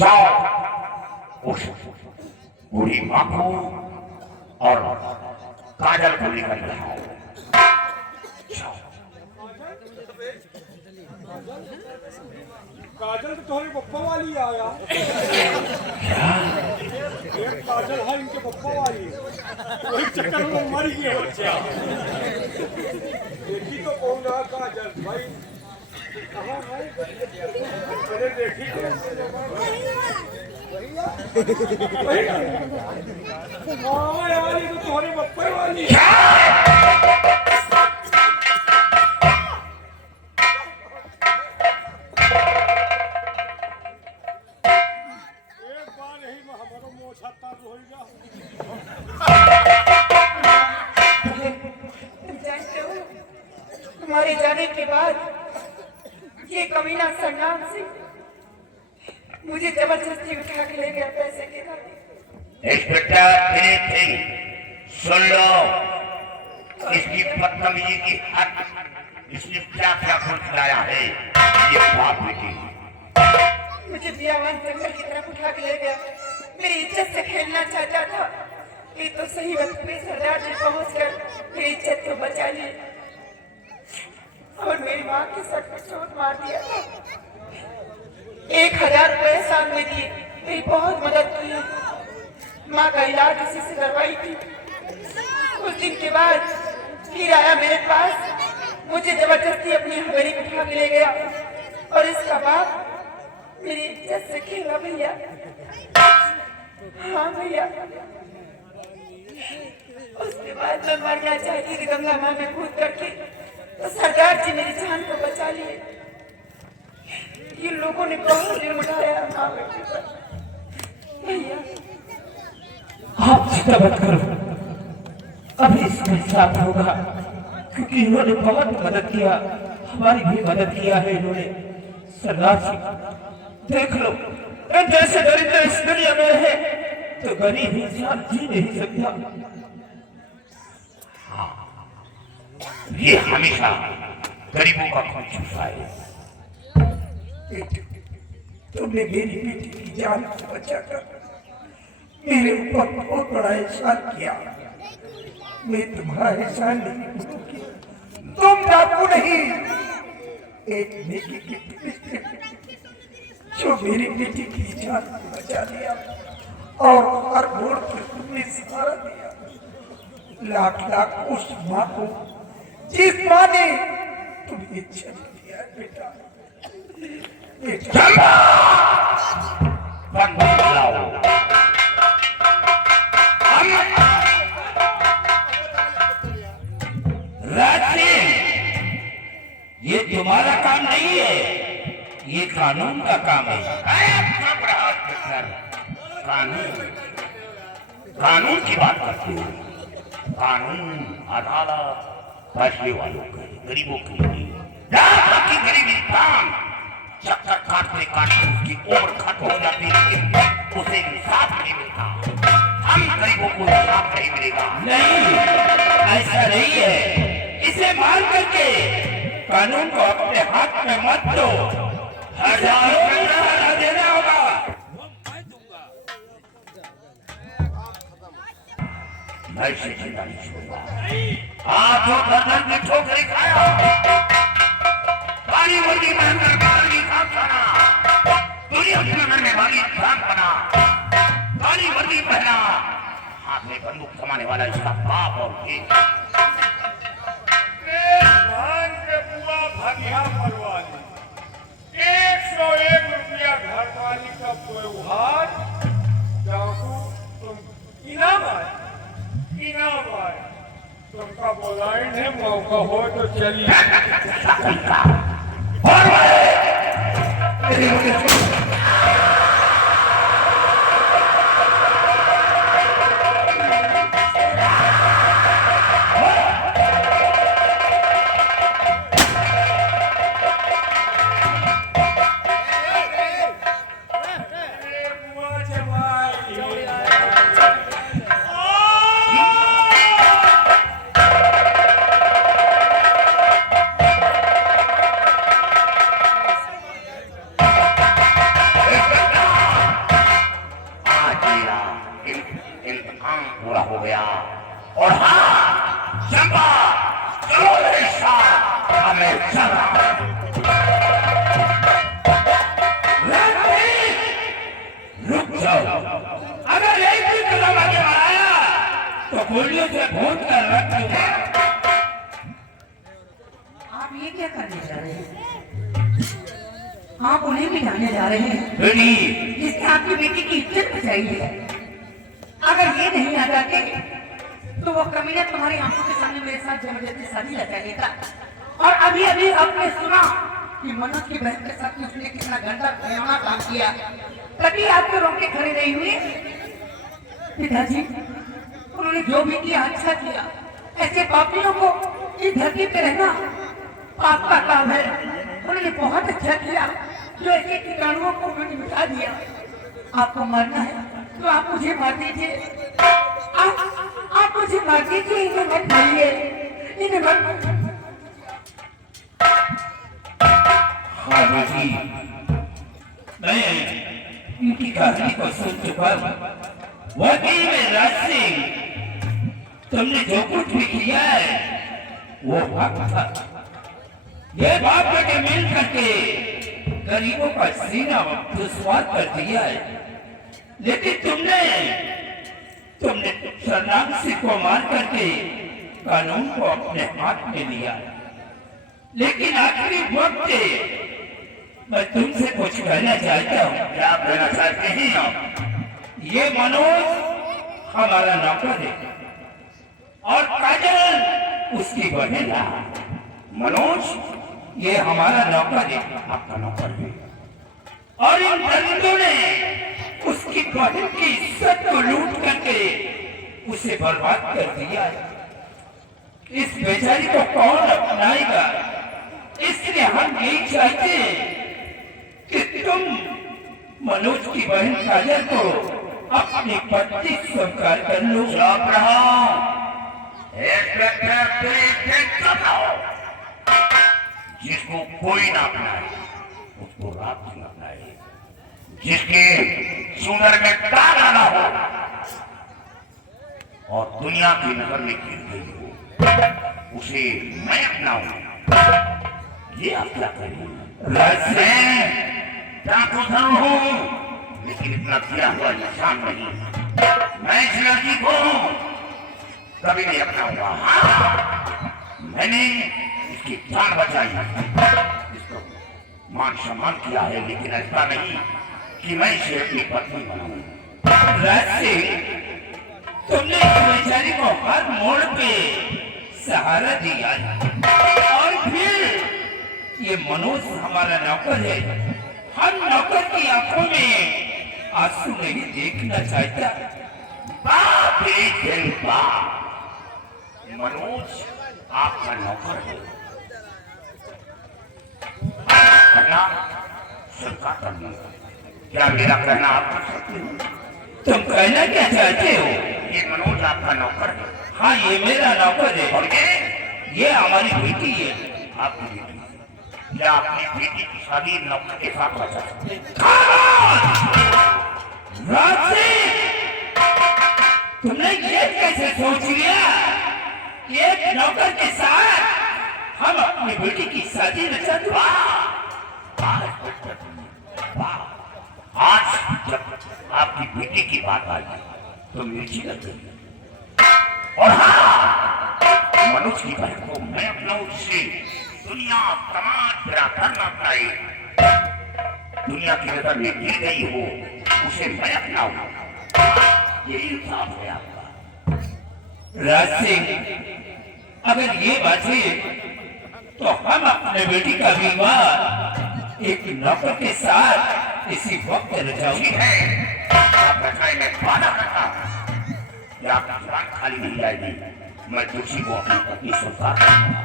जाओ उस बूढ़ी माँ को और काजल को लेकर के आओ। काजल तो तुम्हारे पप्पा वाली आया। एक काजल है इनके पप्पा वाली, वही चक्कर में मर गए बच्चा। देखी तो कौन है काजल भाई, कहाँ है? मैंने देखी हाँ यार, ये तो तुम्हारे पप्पा वाली है। तुम्हारे जाने के बाद ये कमीना संग्राम सिंह मुझे जबरदस्ती उठा के ले गया पैसे के लिए। इंस्पेक्टर दिलीप सिंह, सुन लो इसकी बदतमीजी की हद, इसने क्या क्या कुछ लाया है ये बात बेटी। मुझे बियावान जंगल की तरफ उठा के ले गया, मेरी इज्जत से खेलना चाहता था। ये तो सही वक्त पे सरदार जी पहुंचकर मेरी इज्जत को बचा लिए और मेरी माँ के सर पर चोट मार दिया। 1000 रुपए साल में दिए, मेरी बहुत मदद की। माँ का इलाज इसी से करवाई थी। कुछ दिन के बाद फिर आया मेरे पास, मुझे जबरदस्ती अपनी हवेली में उठा के ले गया और इसका बाप मेरी इज्जत से खेला भैया। हाँ भैया, उसके बाद मैं मरना चाहती थी गंगा माँ में कूद करके, तो सरदार जी मेरी जान को बचा लिए। ये लोगों ने बहुत जुर्म उठाया माँ बेटी पर। भैया आप चिंता मत करो, अभी इसका हिसाब होगा, क्योंकि इन्होंने बहुत मदद किया, हमारी भी मदद किया है इन्होंने। सरदार जी देख लो, जैसे दरिद्र इस दुनिया में है तो गरीब इंसान जी नहीं सकता। ये हमेशा गरीबों का खून चूसा है। तुमने मेरी बेटी की जान को बचाकर मेरे ऊपर बहुत बड़ा एहसान किया। मैं तुम्हारा एहसान नहीं भूलूंगी। तुम डाकू नहीं, एक नेकी की पुलिस जो मेरी बेटी की जान को बचा दिया और हर मोड़ पर तुमने सहारा दिया। लाख लाख उस माँ को जिस माँ ने तुम्हें जन्म दिया बेटा। ये तुम्हारा काम नहीं है, ये कानून का काम है। कानून की बात करते हैं, कानून अदालत फैसले वालों के, गरीबों के लिए। बाकी गरीब इंसान चक्कर काटते काटते उसकी उम्र खत्म हो जाती है, लेकिन उसे इंसाफ नहीं मिलता। हम गरीबों को इंसाफ नहीं मिलेगा। नहीं, ऐसा नहीं है। इसे मान करके कानून को अपने हाथ में मत दो। हजारों रुपया देना होगा। मैं इसे जिंदा नहीं छोड़ूंगा। आज जो गर्दन की ठोकरें खाया, पानी मुर्गी मेहनत की काम खाना, दुनिया की में वाली जान बना, पानी मुर्गी पहना, हाथ में बंदूक कमाने वाला इसका बाप और ये भगिया परवानी 101 रुपया घरवाली का व्यवहार। डाकू तुम इनाम आए तुमका बोलाइन है, मौका हो तो चलिए। पूरा हो गया। और हाँ चंपा, चलो मेरे साथ, हमें चला। रुक जाओ, अगर एक भी कदम आगे बढ़ाया तो गोलियों से भूत कर रख दूंगा। आप ये क्या करने जा रहे हैं? आप उन्हें भी जाने जा रहे हैं बेटी, जिसने आपकी बेटी की इज्जत बचाई है। अगर ये नहीं आ जाते तो वो कमीना तुम्हारी आंखों के सामने मेरे साथ जबरदस्ती शादी लगा देता। और अभी अभी आपने सुना कि मनोज की बहन के साथ उसने कितना गंदा घिनौना काम किया। तभी आपको रोके खड़े नहीं हुए। पिताजी, उन्होंने जो भी किया अच्छा किया। ऐसे पापियों को इस धरती पे रहना पाप का काम है। उन्होंने बहुत अच्छा किया जो ऐसे कीटाणुओं को उन्होंने मिटा दिया। आपको मरना है तो आप मुझे मार दीजिए। आप मुझे मार दीजिए, इन्हें मत मारिए, इन्हें मत। हाँ बेटी, मैं इनकी कहानी को सुन चुका हूँ। वाकई में राज सिंह, तुमने जो कुछ भी किया है वो हक था। ये बाप बेटे मिल करके गरीबों का सीना दुश्वार कर दिया है। लेकिन तुमने शरणार्थी को मार करके कानून को अपने हाथ में लिया। लेकिन आखिरी वक्त मैं तुमसे कुछ कहना चाहता हूँ। क्या कहना चाहते हैं आप? ये मनोज हमारा नौकर है और काजल उसकी बहन है। मनोज ये हमारा नौकर है, आपका नौकर है। और इन दरिंदों ने उसकी बहन की इज्जत को लूट करके उसे बर्बाद कर दिया है। इस बेचारी को कौन अपनाएगा? इसलिए हम यही चाहते हैं कि तुम मनोज की बहन काजल को अपनी पत्नी स्वीकार कर लो। चुप रहो, जिसको कोई ना अपनाए उसको रात सिंह अपनाए। जिसके सुंदर में दाग लगा हो और दुनिया की नजर में गिर गई हो, उसे मैं अपनाऊं। ये आप क्या करें? डाकूधर हूं, लेकिन इतना किया हुआ इंसान नहीं। मैं इस लड़की को कभी नहीं अपनाऊंगा। हाँ, मैंने इसकी जान बचाई, इसको मान सम्मान किया है, लेकिन ऐसा नहीं कि मैं इसे अपनी पत्नी बनाऊं। राज सिंह, तुमने इस बेचारी को हर मोड़ पे सहारा दिया और फिर ये मनोज हमारा नौकर है। हम नौकर की आंखों में आंसू नहीं देखना चाहता। बाप एक दिन बाप, मनोज आपका नौकर है। कहना स्वीकार करना, क्या मेरा कहना आप कर सकते हो? तुम कहना क्या चाहते हो? ये मनोज आपका नौकर है। हाँ, ये मेरा नौकर है। और ये हमारी बेटी है। आपकी बेटी? क्या अपनी बेटी की शादी नौकर के साथ कर सकते? तुमने ये कैसे सोच लिया कि एक नौकर के साथ हम अपनी बेटी की शादी रचा दूं? आज जब आपकी बेटी की बात आई तो मिर्ची लग गई। और हाँ, मनोज की बहन को मैं अपना उससे दुनिया समाज बिरादर न अपनाए, दुनिया की नजर में गिर गई हो, उसे मैं अपनाऊं। यही इंसाफ है आपका। राज सिंह, अगर ये बात है तो हम अपने बेटी का विवाह एक नौकर के साथ इसी वक्त रचाऊंगी। आप रचाए में वादा करता हूं कि आपकी जुबान खाली नहीं जाएगी। मैं दोषी को अपनी पत्नी स्वीकार करूंगा।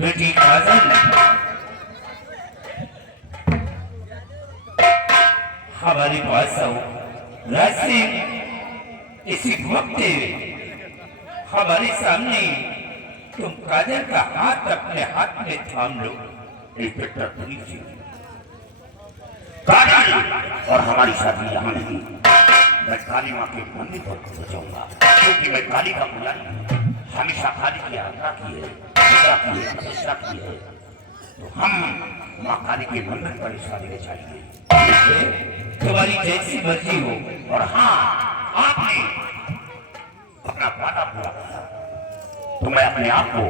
बेटी काजल, हमारे पास आओ। राज सिंह, इसी वक्त हमारे सामने तुम काजल का हाथ अपने हाथ में थाम लो। इंस्पेक्टर पुलिस जी, काजल और हमारी शादी यहाँ नहीं, मैं काली माँ के मंदिर पर पहुंचाऊंगा, क्योंकि मैं काली का पुजारी हूँ। हमेशा काली की आराधना की है, पूजा की है, तपस्या की है, तो हम माँ काली के मंदिर पर शादी ले जाएंगे। तुम्हारी जैसी मर्जी हो। और हाँ, आपने अपना वादा पूरा किया, तो मैं अपने आप को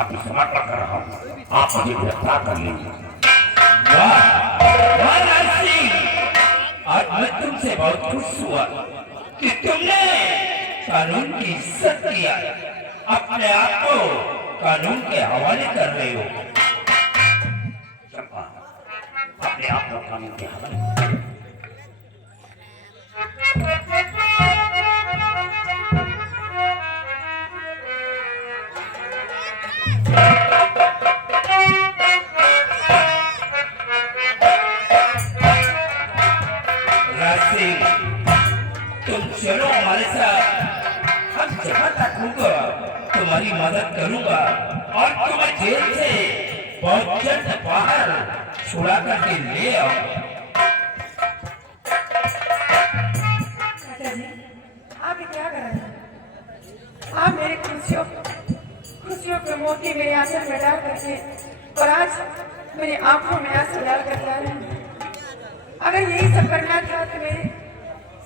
आपकी समर्पण कर रहा हूँ। आप मुझे गिरफ्तार कर लीजिए। वाह राज सिंह, आज मैं तुमसे बहुत खुश हुआ कि तुमने कानून की इज्जत किया, अपने आप को कानून के हवाले कर रहे हो। चंपा, अपने आप को कानून के हवाले तुम चलो हमारे साथ, हम जहाँ तक होगा तुम्हारी मदद करूंगा और तुम्हें जेल से बहुत जल्द बाहर छुड़ा करके ले आऊंगा। चाचा जी, आप ये क्या कर रहे हैं? आप मेरी खुशियों के मोती मेरे आंचल में डाल करके और आज मेरी आंखों में आंसू डाल कर जा रहे हैं। अगर यही सब करना था तो मेरे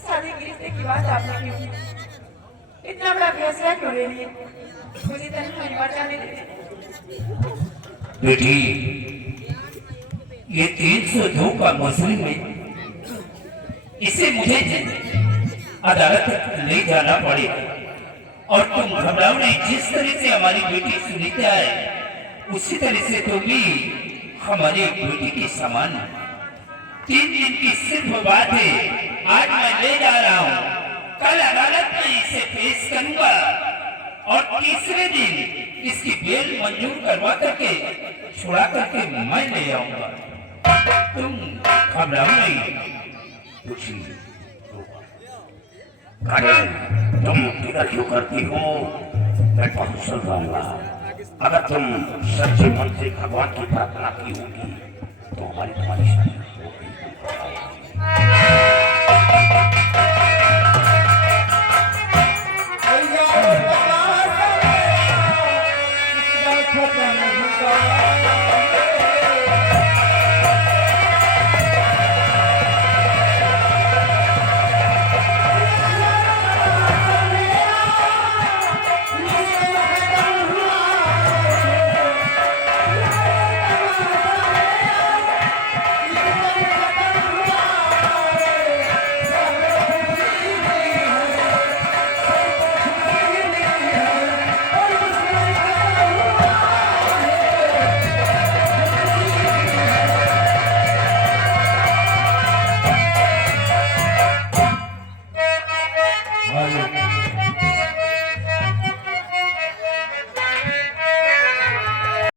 शादी के रिश्ते की बात आपने क्यों की? इतना बड़ा फैसला क्यों ले लिए? मुझे तन्हाई मर जाने दे। बेटी, ये 302 का मुजरिम है, इसे मुझे अदालत तक ले जाना पड़ेगा। और तुम घबराओ नहीं, जिस तरह से हमारी बेटी सुनीता है उसी तरह से तुम भी हमारी बेटी के समान। 3 दिन की सिर्फ बात है, आज मैं ले जा रहा हूँ, कल अदालत में इसे पेश करूंगा और तीसरे दिन इसकी बेल मंजूर करवा करके छुड़ा करके मैं ले आऊंगा। तुम घबराओ नहीं। काजल, तुम फिक्र क्यों करती हो? मैं बहुत सुन पाऊंगा। अगर तुम सच्चे मन से भगवान की प्रार्थना की होगी तो हमारी तुम्हारी शादी